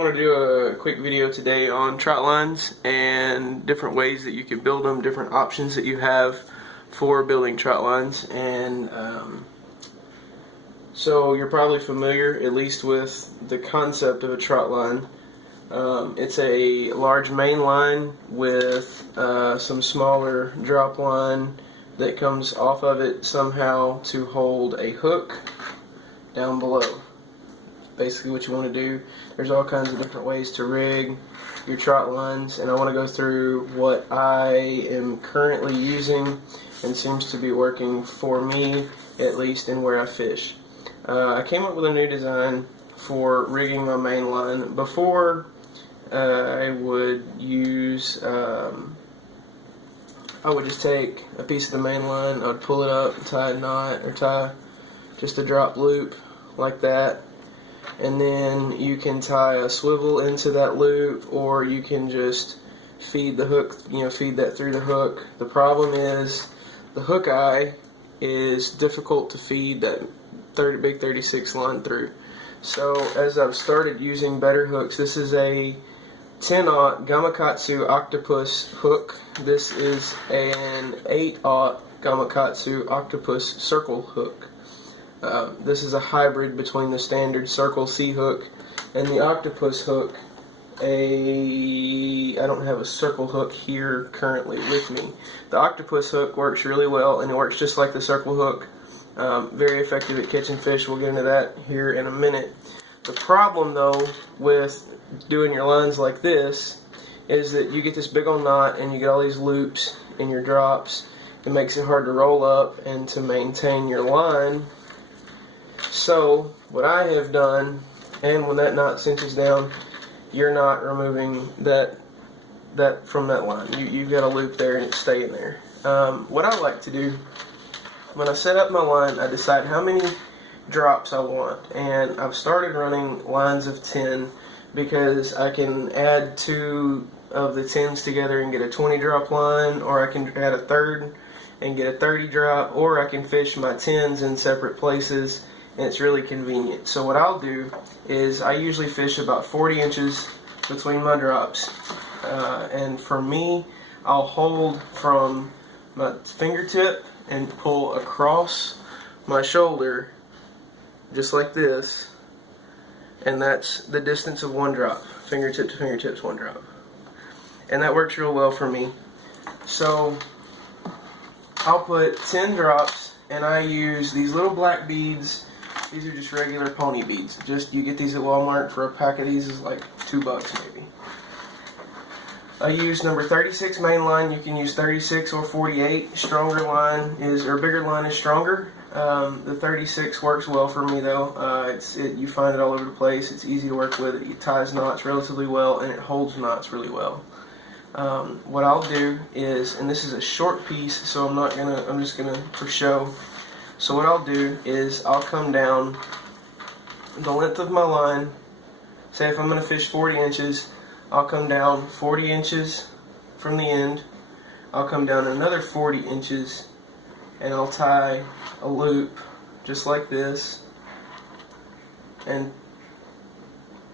want to do a quick video today on trot lines and different ways that you can build them, different options that you have for building trot lines. And so you're probably familiar at least with the concept of a trot line. It's a large main line with some smaller drop line that comes off of it somehow to hold a hook down below. Basically what you want to do. There's all kinds of different ways to rig your trot lines, and I want to go through what I am currently using and seems to be working for me, at least in where I fish. I came up with a new design for rigging my main line. Before I would use I would just take a piece of the main line, I would pull it up, tie a knot, or tie just a drop loop like that, and then you can tie a swivel into that loop, or you can just feed the hook, feed that through the hook. The problem is the hook eye is difficult to feed that big 36 line through. So as I've started using better hooks, this is a 10-aught Gamakatsu octopus hook. This is an 8-aught Gamakatsu octopus circle hook. This is a hybrid between the standard circle C hook and the octopus hook. I don't have a circle hook here currently with me. The octopus hook works really well, and it works just like the circle hook. Very effective at catching fish. We'll get into that here in a minute. The problem though with doing your lines like this is that you get this big old knot and you get all these loops in your drops. It makes it hard to roll up and to maintain your line. So what I have done, and when that knot cinches down, you're not removing that from that line. You've got a loop there and it's staying there. What I like to do when I set up my line, I decide how many drops I want, and I've started running lines of 10 because I can add 2 of the 10s together and get a 20 drop line, or I can add a third and get a 30 drop, or I can fish my 10s in separate places, and it's really convenient. So what I'll do is I usually fish about 40 inches between my drops, and for me, I'll hold from my fingertip and pull across my shoulder just like this, and that's the distance of one drop. Fingertip to fingertips, one drop. And that works real well for me. So I'll put 10 drops, and I use these little black beads. These are just regular pony beads. You get these at Walmart. For a pack of these is like $2 maybe. I use number 36 main line. You can use 36 or 48. Stronger line is, or bigger line is stronger. The 36 works well for me though. You find it all over the place. It's easy to work with. It ties knots relatively well, and it holds knots really well. What I'll do is, and this is a short piece, so I'm just gonna for show. So what I'll do is I'll come down the length of my line. Say if I'm gonna fish 40 inches, I'll come down 40 inches from the end. I'll come down another 40 inches, and I'll tie a loop just like this, and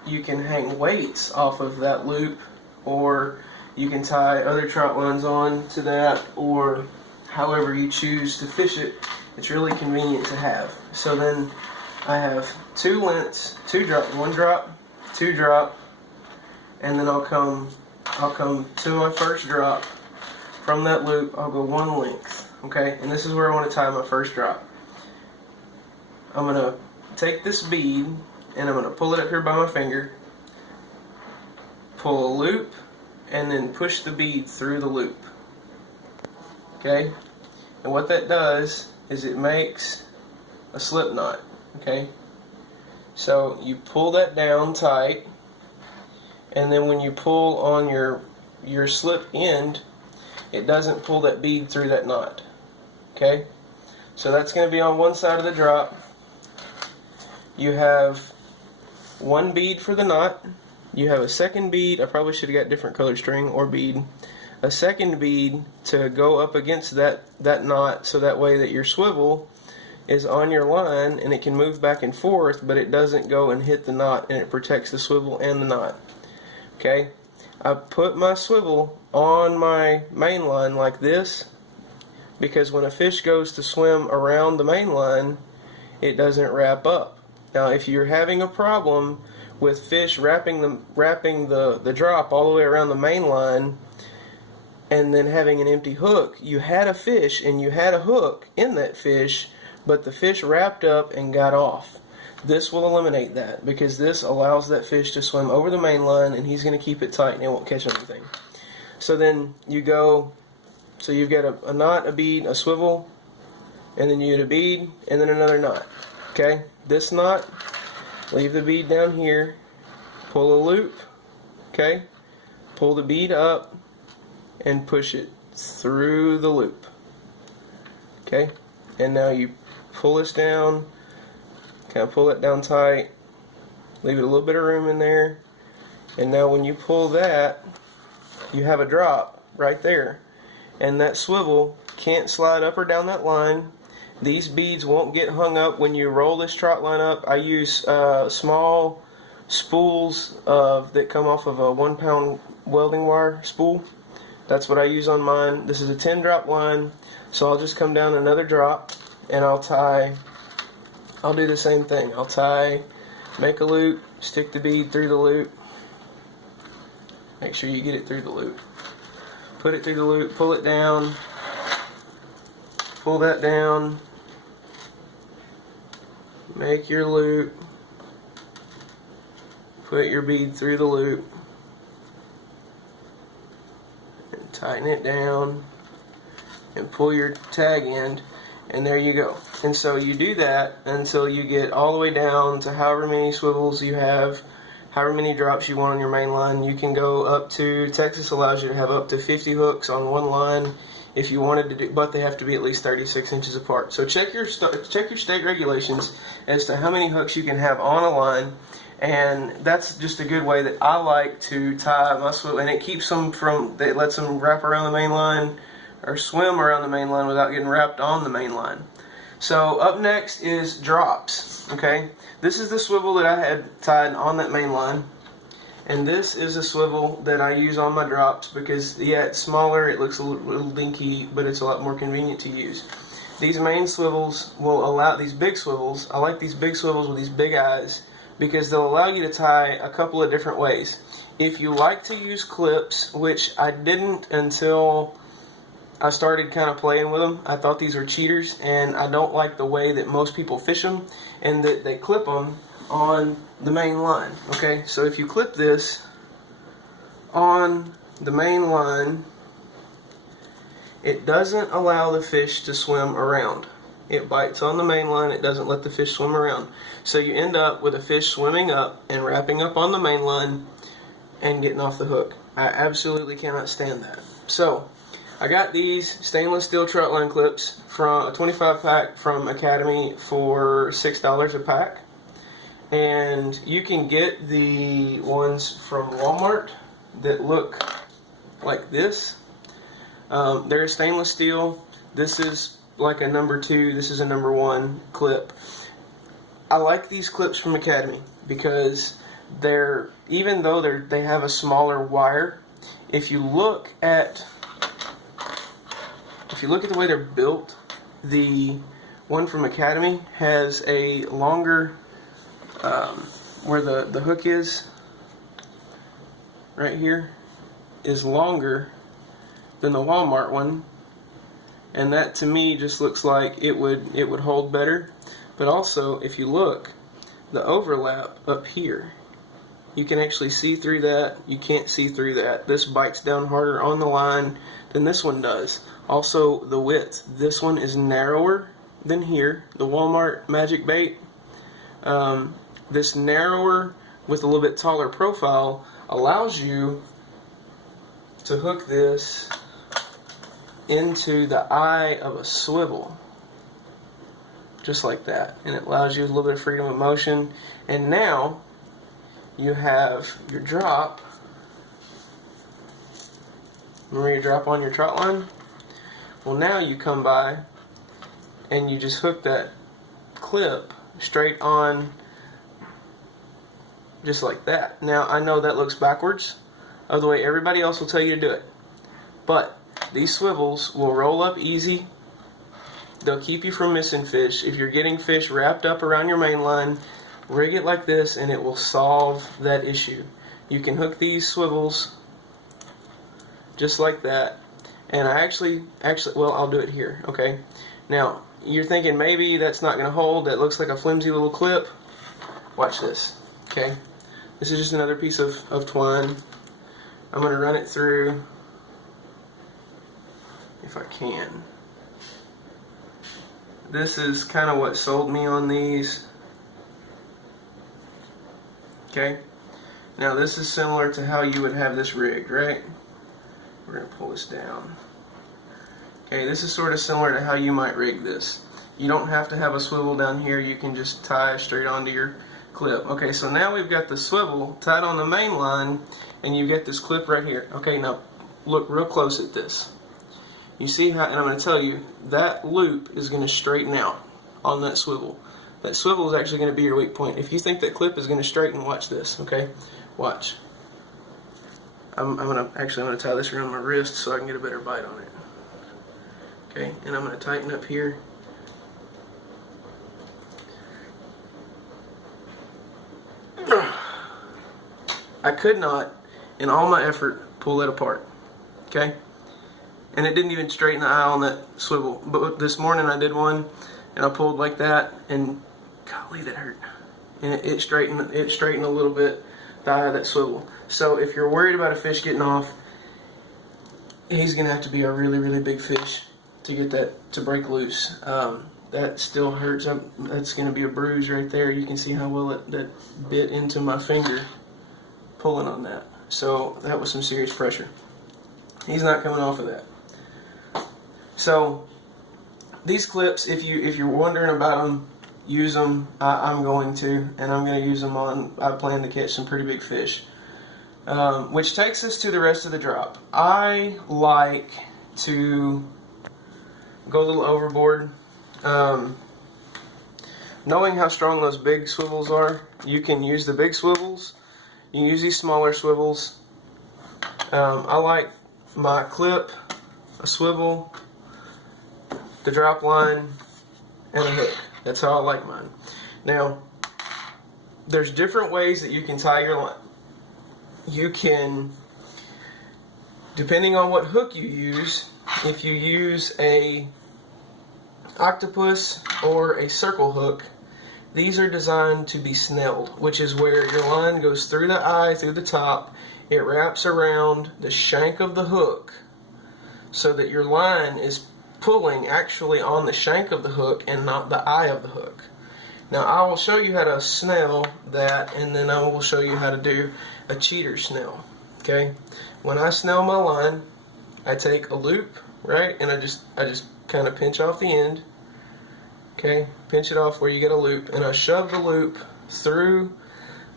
you can hang weights off of that loop, or you can tie other trot lines on to that, or however you choose to fish it. It's really convenient to have. So then I have 2 lengths, 2 drop, 1 drop, 2 drop, and then I'll come to my first drop. From that loop, I'll go 1 length, okay? And this is where I want to tie my first drop. I'm going to take this bead, and I'm going to pull it up here by my finger, pull a loop, and then push the bead through the loop, okay? And what that does is it makes a slip knot, okay? So you pull that down tight, and then when you pull on your slip end, it doesn't pull that bead through that knot, okay? So that's going to be on one side of the drop. You have 1 bead for the knot. You have a second bead. I probably should have got different color string or bead. A second bead to go up against that knot, so that way that your swivel is on your line, and it can move back and forth, but it doesn't go and hit the knot, and it protects the swivel and the knot. Okay, I put my swivel on my main line like this because when a fish goes to swim around the main line, it doesn't wrap up. Now, if you're having a problem with fish wrapping the drop all the way around the main line and then having an empty hook, you had a fish and you had a hook in that fish, but the fish wrapped up and got off. This will eliminate that because this allows that fish to swim over the main line, and he's going to keep it tight and it won't catch anything. So then you go, so you've got a knot, a bead, a swivel, and then you get a bead and then another knot. Okay, this knot, leave the bead down here, pull a loop, okay, pull the bead up and push it through the loop. Okay, and now you pull this down, kind of pull it down tight, leave it a little bit of room in there, and now when you pull that, you have a drop right there, and that swivel can't slide up or down that line. These beads won't get hung up when you roll this trot line up. I use small spools that come off of a 1 pound welding wire spool. That's what I use on mine. This is a 10 drop line, so I'll just come down another drop and I'll do the same thing. I'll tie, make a loop, stick the bead through the loop. Make sure you get it through the loop. Put it through the loop, pull it down, pull that down, make your loop, put your bead through the loop, and tighten it down, and pull your tag end, and there you go. And so you do that until you get all the way down to however many swivels you have, however many drops you want on your main line. You can go up to, Texas allows you to have up to 50 hooks on one line if you wanted to do, but they have to be at least 36 inches apart. So check your state regulations as to how many hooks you can have on a line, and that's just a good way that I like to tie my swivel, and it keeps them from, it lets them wrap around the main line or swim around the main line without getting wrapped on the main line. So up next is drops. Okay, this is the swivel that I had tied on that main line, and this is a swivel that I use on my drops because, yeah, it's smaller, it looks a little dinky, but it's a lot more convenient to use. These main swivels will allow, these big swivels, I like these big swivels with these big eyes because they'll allow you to tie a couple of different ways. If you like to use clips, which I didn't until I started kind of playing with them. I thought these were cheaters, and I don't like the way that most people fish them and that they clip them on the main line. Okay, so if you clip this on the main line, it doesn't allow the fish to swim around. It bites on the main line, it doesn't let the fish swim around. So you end up with a fish swimming up and wrapping up on the main line and getting off the hook. I absolutely cannot stand that. So I got these stainless steel trot line clips from a 25 pack from Academy for $6 a pack, and you can get the ones from Walmart that look like this. They're stainless steel. This is like a number 2, this is a number 1 clip. I like these clips from Academy because they're, even though they have a smaller wire, if you look at the way they're built, the one from Academy has a longer, where the hook is, right here, is longer than the Walmart one, and that to me just looks like it would hold better. But also, if you look, the overlap up here, you can actually see through that. You can't see through that. This bites down harder on the line than this one does. Also, the width. This one is narrower than here, the Walmart Magic Bait. This narrower with a little bit taller profile allows you to hook this into the eye of a swivel, just like that, and it allows you a little bit of freedom of motion. And now you have your drop. Remember your drop on your trot line? Well, now you come by and you just hook that clip straight on, just like that. Now I know that looks backwards of the way everybody else will tell you to do it, but these swivels will roll up easy. They'll keep you from missing fish. If you're getting fish wrapped up around your main line, rig it like this and it will solve that issue. You can hook these swivels just like that. And I actually, well, I'll do it here, okay? Now, you're thinking maybe that's not going to hold. That looks like a flimsy little clip. Watch this, okay? This is just another piece of twine. I'm going to run it through, if I can. This is kind of what sold me on these. Okay? Now this is similar to how you would have this rigged, right? We're going to pull this down. Okay, this is sort of similar to how you might rig this. You don't have to have a swivel down here. You can just tie straight onto your clip. Okay, so now we've got the swivel tied on the main line, and you've got this clip right here. Okay, now look real close at this. You see how, and I'm going to tell you, that loop is going to straighten out on that swivel. That swivel is actually going to be your weak point. If you think that clip is going to straighten, watch this, okay? Watch. I'm going to tie this around my wrist so I can get a better bite on it. Okay, and I'm going to tighten up here. I could not, in all my effort, pull that apart. Okay? And it didn't even straighten the eye on that swivel. But this morning I did one, and I pulled like that, and golly, that hurt. And it straightened a little bit the eye of that swivel. So if you're worried about a fish getting off, he's going to have to be a really, really big fish to get that to break loose. That still hurts. That's going to be a bruise right there. You can see how well that bit into my finger pulling on that. So that was some serious pressure. He's not coming off of that. So these clips, if you're wondering about them, use them. I'm going to, and I'm going to use them on. I plan to catch some pretty big fish. Which takes us to the rest of the drop. I like to go a little overboard. Knowing how strong those big swivels are, you can use the big swivels. You can use these smaller swivels. I like my clip, a swivel, the drop line, and a hook. That's how I like mine. Now, there's different ways that you can tie your line. You can, depending on what hook you use, if you use a octopus or a circle hook, these are designed to be snelled, which is where your line goes through the eye, through the top. It wraps around the shank of the hook so that your line is pulling actually on the shank of the hook and not the eye of the hook. Now I will show you how to snell that, and then I will show you how to do a cheater snell. Okay? When I snell my line, I take a loop, right, and I just kind of pinch off the end. Okay, pinch it off where you get a loop, and I shove the loop through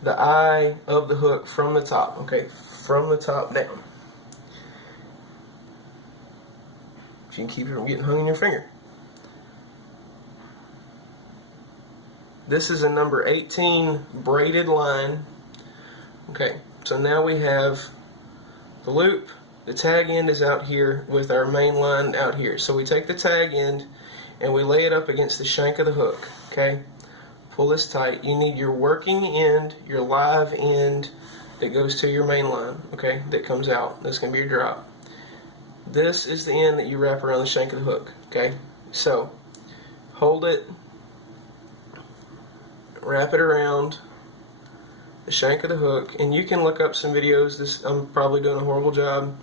the eye of the hook from the top. Okay, from the top down. So you can keep it from getting hung in your finger. This is a number 18 braided line. Okay, so now we have the loop. The tag end is out here with our main line out here. So we take the tag end and we lay it up against the shank of the hook. Okay, pull this tight. You need your working end, your live end that goes to your main line. Okay, that comes out. That's going to be your drop. This is the end that you wrap around the shank of the hook. Okay, so hold it, wrap it around the shank of the hook, and you can look up some videos. I'm probably doing a horrible job.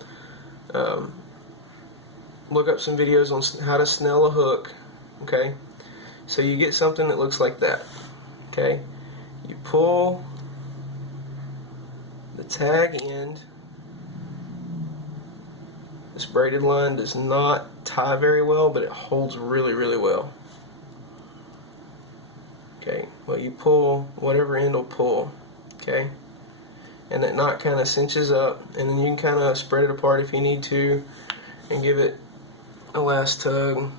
Look up some videos on how to snell a hook. Okay, so you get something that looks like that. Okay, you pull the tag end. This braided line does not tie very well, but it holds really, really well. Okay, well, you pull whatever end will pull. Okay, and that knot kind of cinches up, and then you can kind of spread it apart if you need to and give it a last tug.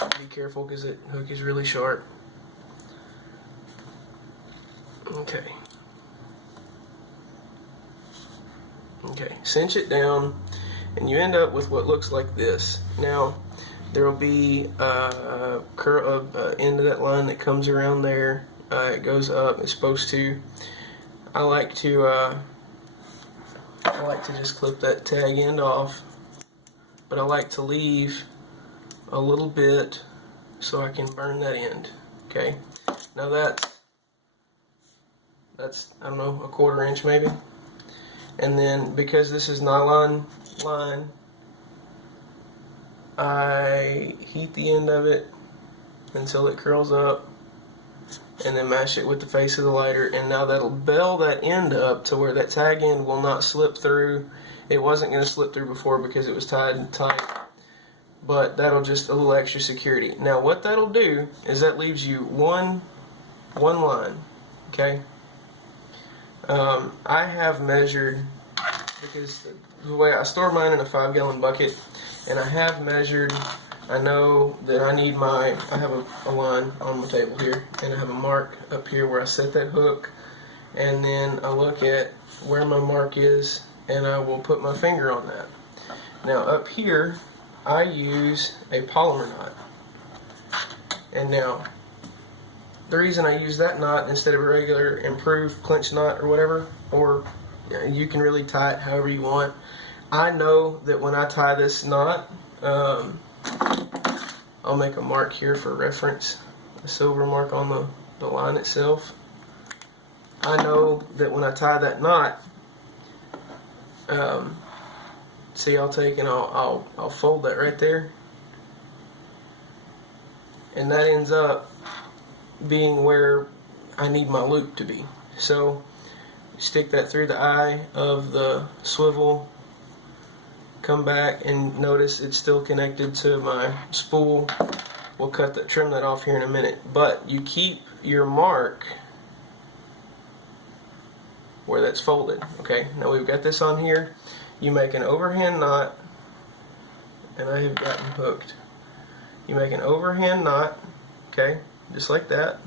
Be careful because the hook is really sharp. Okay. Okay, cinch it down, and you end up with what looks like this. Now, there will be a end of that line that comes around there. It goes up. It's supposed to. I like to just clip that tag end off, but I like to leave a little bit so I can burn that end. Okay. Now that's I don't know, a 1/4 inch maybe. And then because this is nylon line, I heat the end of it until it curls up, and then mash it with the face of the lighter, and now that'll bell that end up to where that tag end will not slip through. It wasn't going to slip through before because it was tied tight, but that'll just a little extra security. Now what that'll do is that leaves you one line. Okay. I have measured, because the way I store mine in a 5-gallon bucket, and I have measured. I know that I have a line on my table here, and I have a mark up here where I set that hook, and then I look at where my mark is, and I will put my finger on that. Now up here, I use a polymer knot, and now the reason I use that knot instead of a regular improved clinch knot or whatever, or you can really tie it however you want. I know that when I tie this knot, I'll make a mark here for reference, a silver mark on the line itself. I know that when I tie that knot, see, I'll take and I'll fold that right there, and that ends up being where I need my loop to be. So stick that through the eye of the swivel, come back, and notice it's still connected to my spool. We'll trim that off here in a minute, but you keep your mark where that's folded. Okay, now we've got this on here. You make an overhand knot, and I have gotten hooked. You make an overhand knot, okay, just like that,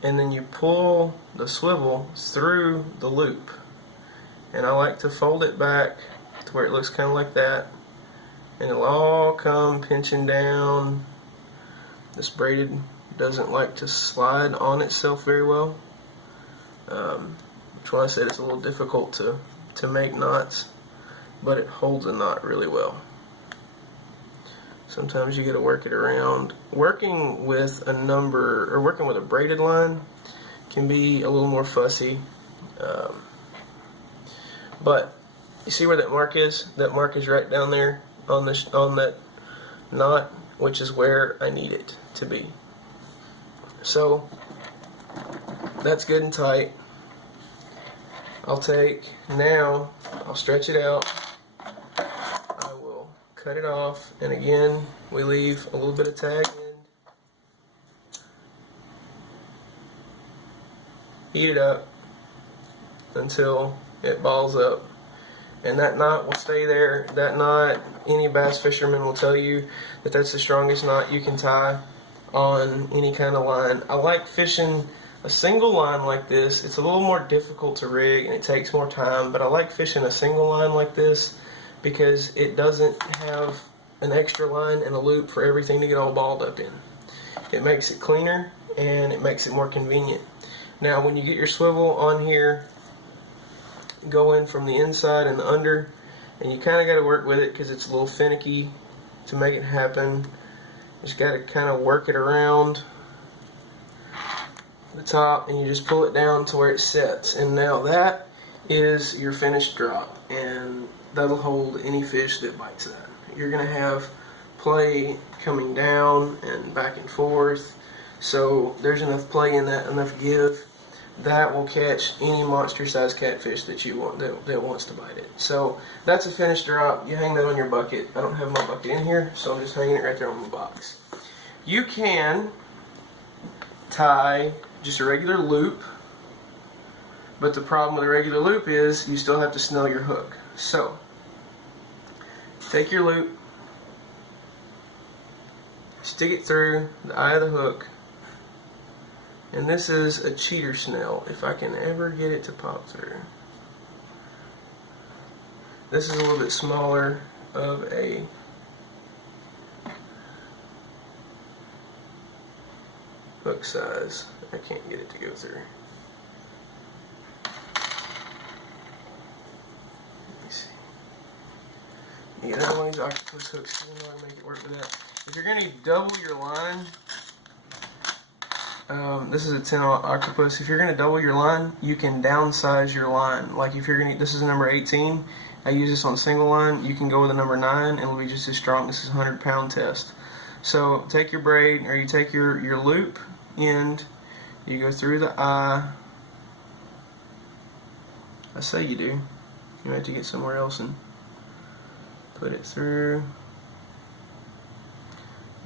and then you pull the swivel through the loop, and I like to fold it back to where it looks kind of like that, and it'll all come pinching down. This braided doesn't like to slide on itself very well, which is why I said it's a little difficult to make knots, but it holds a knot really well. Sometimes you got to work it around. Working with a braided line can be a little more fussy, but you see where that mark is? That mark is right down there on that knot, which is where I need it to be. So that's good and tight. I'll stretch it out. I will cut it off, and again, we leave a little bit of tag end. Heat it up until it balls up, and that knot will stay there. That knot, any bass fisherman will tell you that that's the strongest knot you can tie on any kind of line. I like fishing a single line like this. It's a little more difficult to rig and it takes more time, but I like fishing a single line like this because it doesn't have an extra line and a loop for everything to get all balled up in. It makes it cleaner and it makes it more convenient. Now when you get your swivel on here, go in from the inside and the under, and you kind of got to work with it because it's a little finicky to make it happen. Just got to kind of work it around the top, and you just pull it down to where it sets, and now that is your finished drop, and that'll hold any fish that bites that. You're going to have play coming down and back and forth, so there's enough play in that, enough give, that will catch any monster sized catfish that you want that wants to bite it. So that's a finished drop. You hang that on your bucket. I don't have my bucket in here, so I'm just hanging it right there on the box. You can tie just a regular loop, but the problem with a regular loop is you still have to snell your hook. So take your loop, stick it through the eye of the hook. And this is a cheater Snell, if I can ever get it to pop through. This is a little bit smaller of a hook size. I can't get it to go through. Let me see. You get one of these octopus hooks, you know how to make it work with that. If you're going to double your line, this is a 10 octopus. If you're going to double your line, you can downsize your line. Like if you're going to, this is a number 18. I use this on single line. You can go with a number 9 and it'll be just as strong. This is a 100-pound test. So take your braid, or you take your loop end, you go through the eye. I say you do. You might have to get somewhere else and put it through.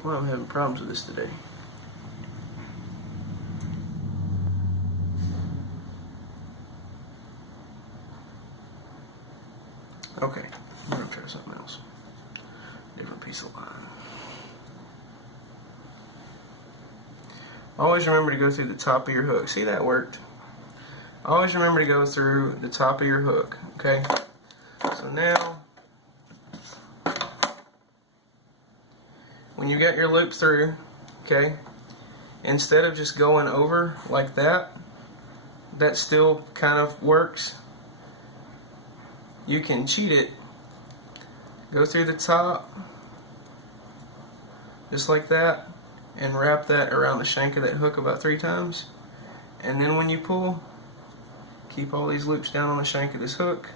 Well, I'm having problems with this today. Okay, I'm going to try something else. Different piece of line. Always remember to go through the top of your hook. See, that worked. Always remember to go through the top of your hook. Okay? So now, when you get your loop through, okay, instead of just going over like that, that still kind of works. You can cheat it. Go through the top, just like that, and wrap that around the shank of that hook about 3 times. And then when you pull, keep all these loops down on the shank of this hook.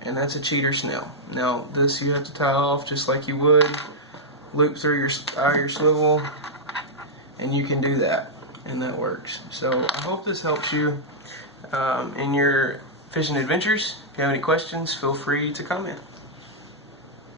And that's a cheater Snell. Now this you have to tie off just like you would. Loop through your eye of your swivel, and you can do that, and that works. So I hope this helps you in your fishing adventures. If you have any questions, feel free to comment.